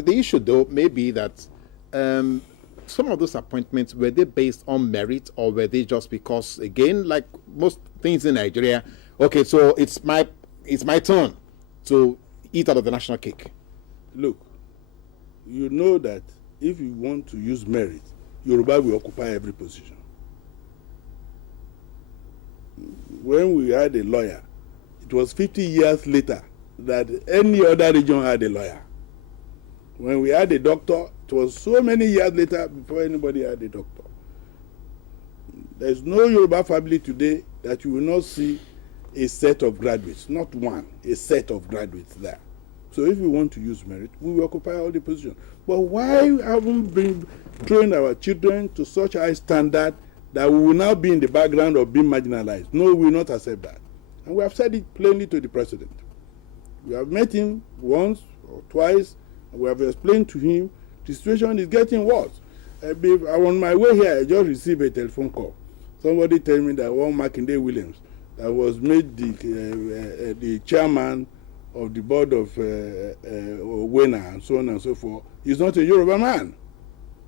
But the issue, though, may be that some of those appointments, were they based on merit, or were they just because, again, like most things in Nigeria, okay, so it's my turn to eat out of the national cake? Look, you know that if you want to use merit, Yoruba will occupy every position. When we had a lawyer, it was 50 years later that any other region had a lawyer. When we had a doctor, it was so many years later before anybody had a doctor. There's no Yoruba family today that you will not see a set of graduates, not one, a set of graduates there. So if we want to use merit, we will occupy all the positions. But why haven't we trained our children to such high standard that we will now be in the background of being marginalized? No, we will not accept that. And we have said it plainly to the president. We have met him once or twice, and we have explained to him the situation is getting worse. On my way here, I just received a telephone call. Somebody told me that one Makinde Williams, that was made the chairman of the board of Wena and so on and so forth, is not a Yoruba man.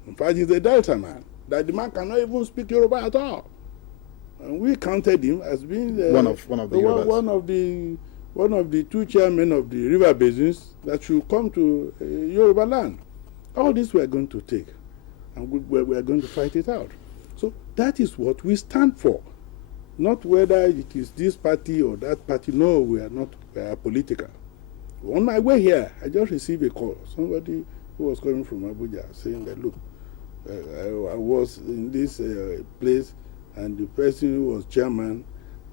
In fact, he's a Delta man. That the man cannot even speak Yoruba at all. And we counted him as being one of the two chairmen of the river basins that should come to Yoruba land. All this we are going to take, and we are going to fight it out. So that is what we stand for. Not whether it is this party or that party. No, we are not political. On my way here, I just received a call. Somebody who was coming from Abuja saying that, look, I was in this place, and the person who was chairman,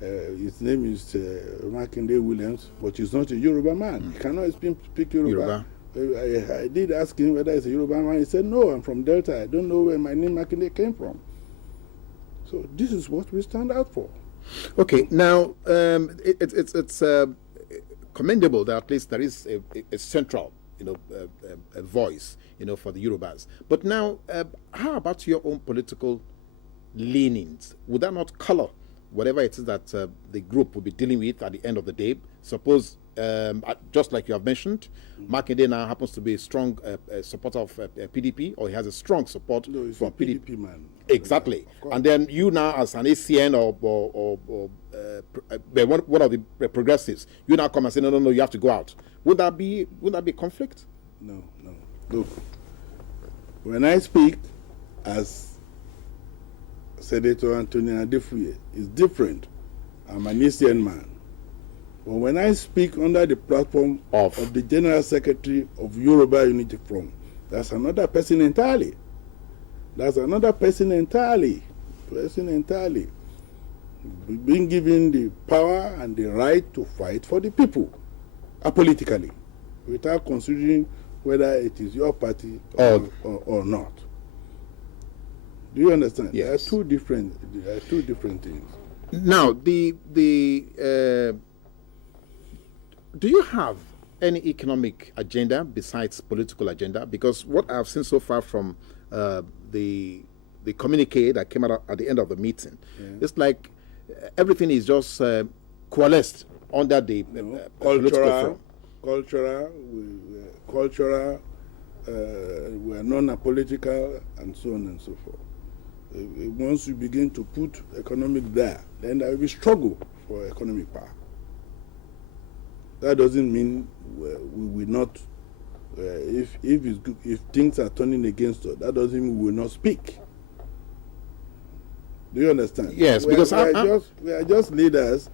his name is Makinde Williams, but he's not a Yoruba man. He cannot speak Yoruba. I did ask him whether he's a Yoruba man. He said, no, I'm from Delta. I don't know where my name Makinde came from. So this is what we stand out for. Okay, now it's commendable that at least there is a central, a voice, for the Yorubas. But now, how about your own political leanings? Would that not color whatever it is that the group will be dealing with at the end of the day? Suppose, just like you have mentioned, Makinde now happens to be a strong supporter of PDP, or he has a strong support for PDP man. Exactly. And then you now, as an ACN or one of the progressives, you now come and say, no, you have to go out. Would that be a conflict? No. Look, when I speak as Senator Anthony Adefuye, it's different. I'm an ACN man. But when I speak under the platform of the General Secretary of Yoruba Unity Front, that's another person entirely. Being given the power and the right to fight for the people, apolitically, without considering whether it is your party or not. Do you understand? Yes. There are two different things. Now, do you have any economic agenda besides political agenda? Because what I've seen so far from the communique that came out at the end of the meeting, it's like everything is just coalesced under the political cultural, we are non-political, and so on and so forth. Once you begin to put economic there, then there will be struggle for economic power. That doesn't mean we will not. If things are turning against us, that doesn't mean we will not speak. Do you understand? Yes, because we are just leaders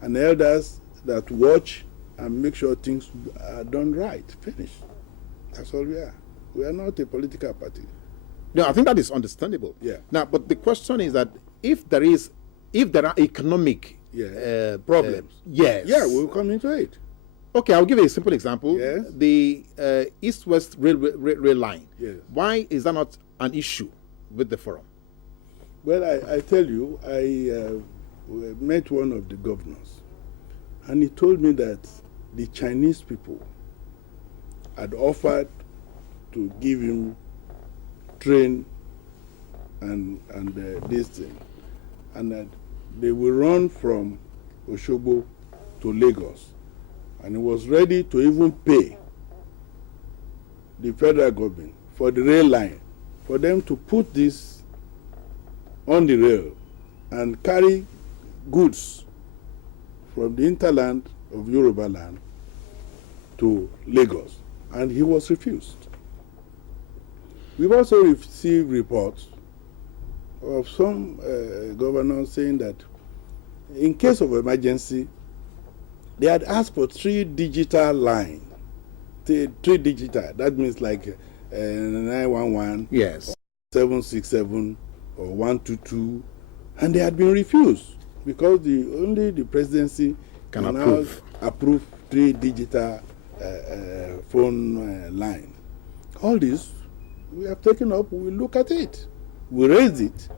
and elders that watch and make sure things are done right. Finish. That's all we are. We are not a political party. No, I think that is understandable. Yeah. Now, but the question is that if there are economic problems, yes, we'll come into it. Okay, I'll give you a simple example. Yes. The East-West rail line. Yes. Why is that not an issue with the forum? Well, I tell you, I met one of the governors, and he told me that the Chinese people had offered to give him train and this thing, and that they will run from Osogbo to Lagos, and he was ready to even pay the federal government, for the rail line, for them to put this on the rail and carry goods from the hinterland of Yoruba land to Lagos, and he was refused. We've also received reports of some governors saying that in case of emergency, they had asked for 3 digital lines. 3 digital, that means like 911, Yes. 767, or 122, and they had been refused because only the presidency Can now approve 3 digital phone line. All this we have taken up. We look at it. We raised it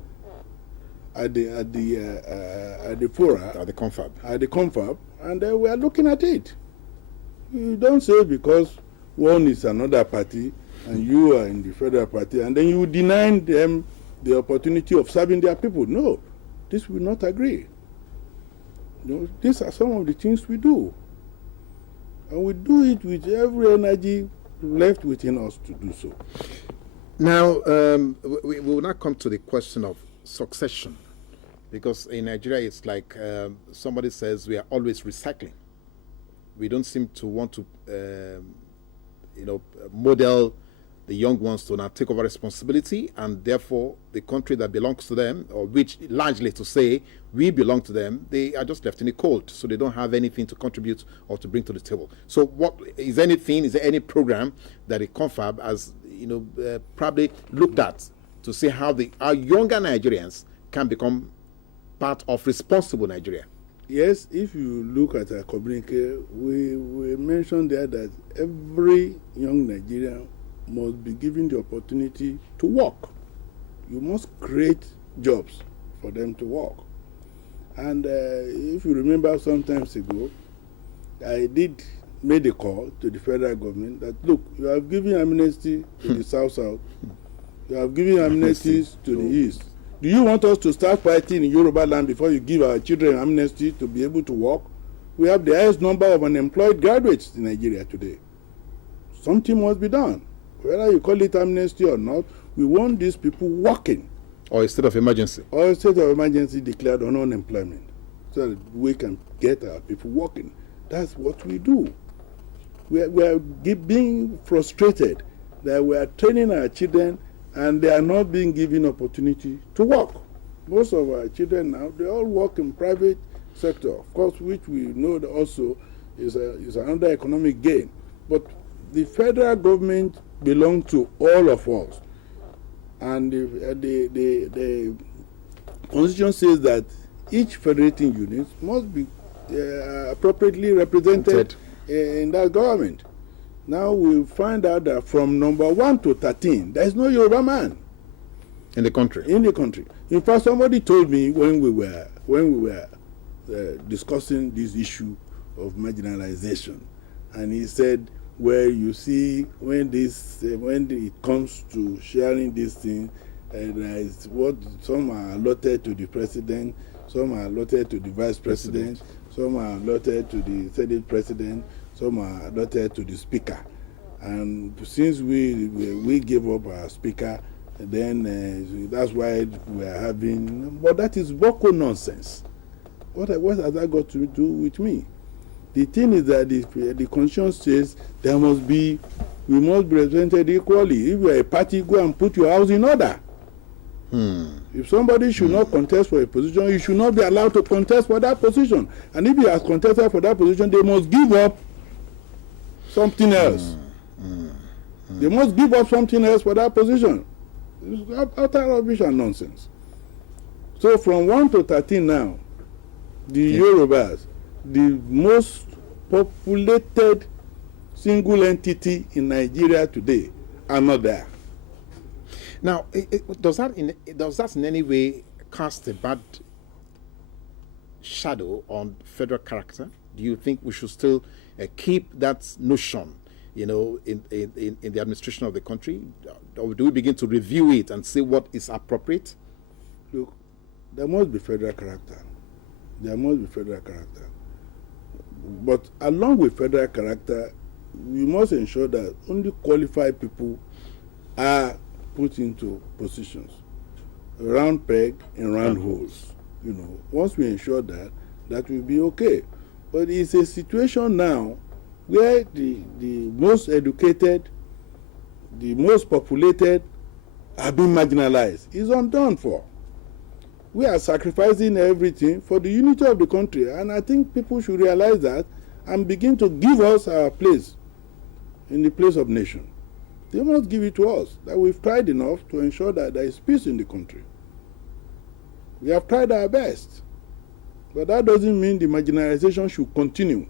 at the fora, At the confab. at the confab, and we are looking at it. You don't say because one is another party and you are in the federal party, and then you deny them the opportunity of serving their people. No, this will not agree. These are some of the things we do. And we do it with every energy left within us to do so. Now, we will now come to the question of succession, because in Nigeria it's like somebody says we are always recycling. We don't seem to want to, model the young ones to now take over responsibility, and therefore the country that belongs to them, or which largely to say we belong to them, they are just left in the cold, so they don't have anything to contribute or to bring to the table. So is there any program that the confab has probably looked at to see how our younger Nigerians can become part of responsible Nigeria? Yes, if you look at our communique, we mentioned there that every young Nigerian must be given the opportunity to work. You must create jobs for them to work. And if you remember some times ago, I made a call to the federal government that, look, you have given amnesty to the South-South, you have given amnesties to the East. Do you want us to start fighting in Yoruba land before you give our children amnesty to be able to work? We have the highest number of unemployed graduates in Nigeria today. Something must be done. Whether you call it amnesty or not, we want these people working. Or a state of emergency. Or a state of emergency declared on unemployment, so that we can get our people working. That's what we do. We are being frustrated that we are training our children and they are not being given opportunity to work. Most of our children now, they all work in private sector, of course, which we know that also is another economic gain. But the federal government belongs to all of us. And the Constitution says that each federating unit must be appropriately represented in that government. Now we find out that from number 1 to 13, there is no Yoruba man in the country. In fact, somebody told me when we were discussing this issue of marginalization, and he said, "Well, you see, when it comes to sharing this thing, there is what some are allotted to the president, some are allotted to the vice president, some are allotted to the senate president, some are allotted to the speaker. And since we gave up our speaker, then that's why we are having." But that is Boko nonsense. What has that got to do with me? The thing is that the Constitution says we must be represented equally. If you are a party, go and put your house in order. If somebody should not contest for a position, you should not be allowed to contest for that position. And if he has contested for that position, they must give up something else. They must give up something else for that position. It's utter rubbish and nonsense. So from 1 to 13 now, the Yorubas, the most populated single entity in Nigeria today, are not there. Now, does that in any way cast a bad shadow on federal character? Do you think we should still keep that notion, in the administration of the country, or do we begin to review it and see what is appropriate? Look, there must be federal character. There must be federal character. But along with federal character, we must ensure that only qualified people are put into positions. A round peg in round holes. You know, once we ensure that, that will be okay. But it's a situation now where the most educated, the most populated are being marginalized. It's undone for. We are sacrificing everything for the unity of the country, and I think people should realize that and begin to give us our place in the place of nation. They must give it to us, that we've tried enough to ensure that there is peace in the country. We have tried our best, but that doesn't mean the marginalization should continue.